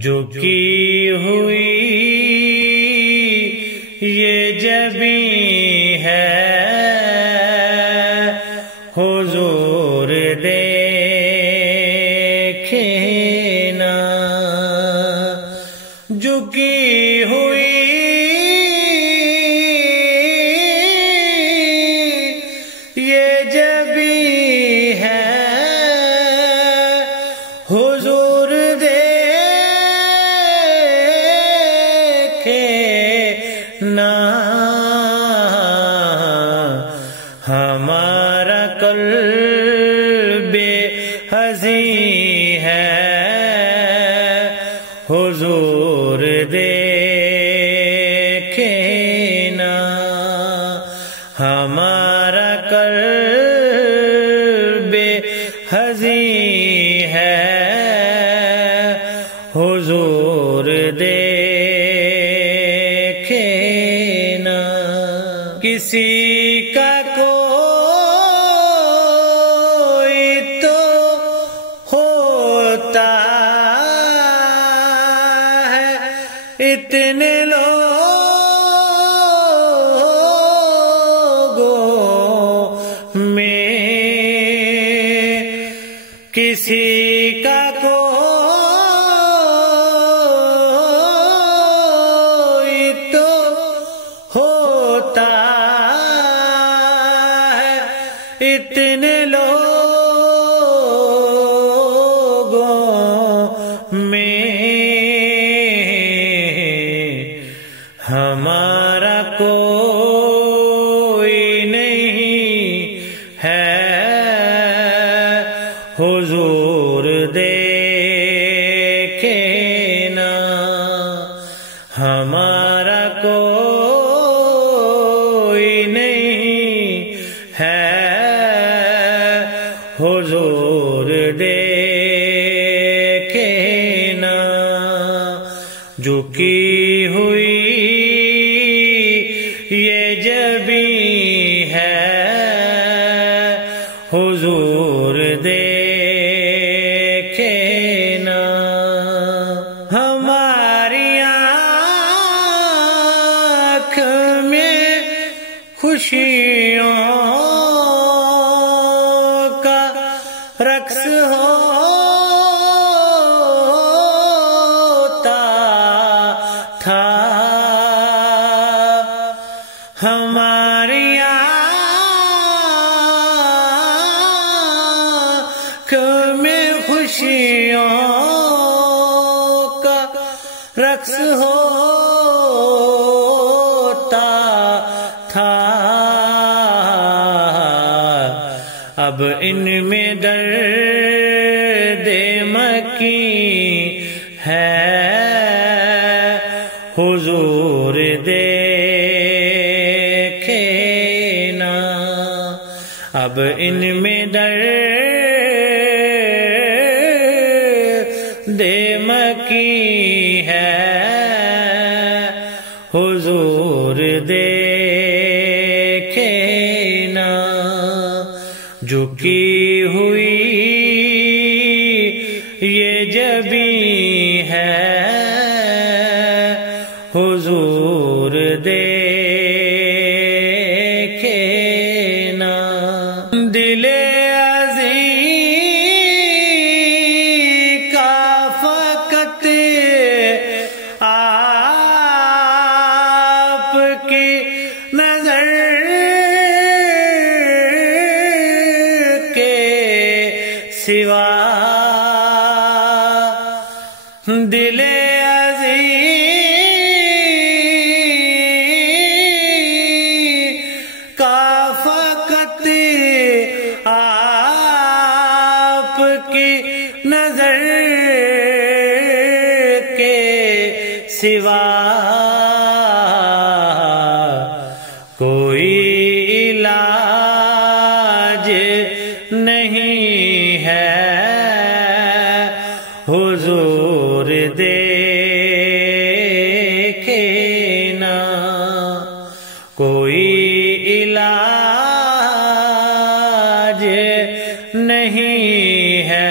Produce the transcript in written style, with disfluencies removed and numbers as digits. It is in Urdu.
جو کی ہوئی یہ جبیں ہے حضور دیکھنا، جو کی ہوئی یہ جبیں ہے حضور دیکھنا، ہمارا قلب حزین ہے حضور دیکھنا، ہمارا قلب حزین ہے حضور دیکھنا، کسی کا کوئی تو ہوتا ہے، اتنے لوگوں میں کسی کا کوئی تو ہوتا ہے، اتنے لوگوں میں ہمارا کوئی نہیں ہے حضور دیکھنا، ہمارا کوئی نہیں ہے حضور دیکھنا، جو کی ہوئی یہ جبیں ہے حضور دیکھنا، ہماری آنکھ میں خوشیوں کا رقص ہوتا تھا، ہماری آنکھ میں خوشیوں کا رقص ہوتا تھا، اب ان میں درد مکیں ہے حضور دیکھنا، اب ان میں درد مکیں ہے حضور دیکھنا، جو کی ہوئی یہ جبیں ہے حضور دیکھنا، دل عزیز کا فقط آپ کی نظر کے سوا، دل عزیز کا فقط آپ کی نظر کے سوا کوئی علاج نہیں ہے حضور دیکھنا، کوئی علاج نہیں ہے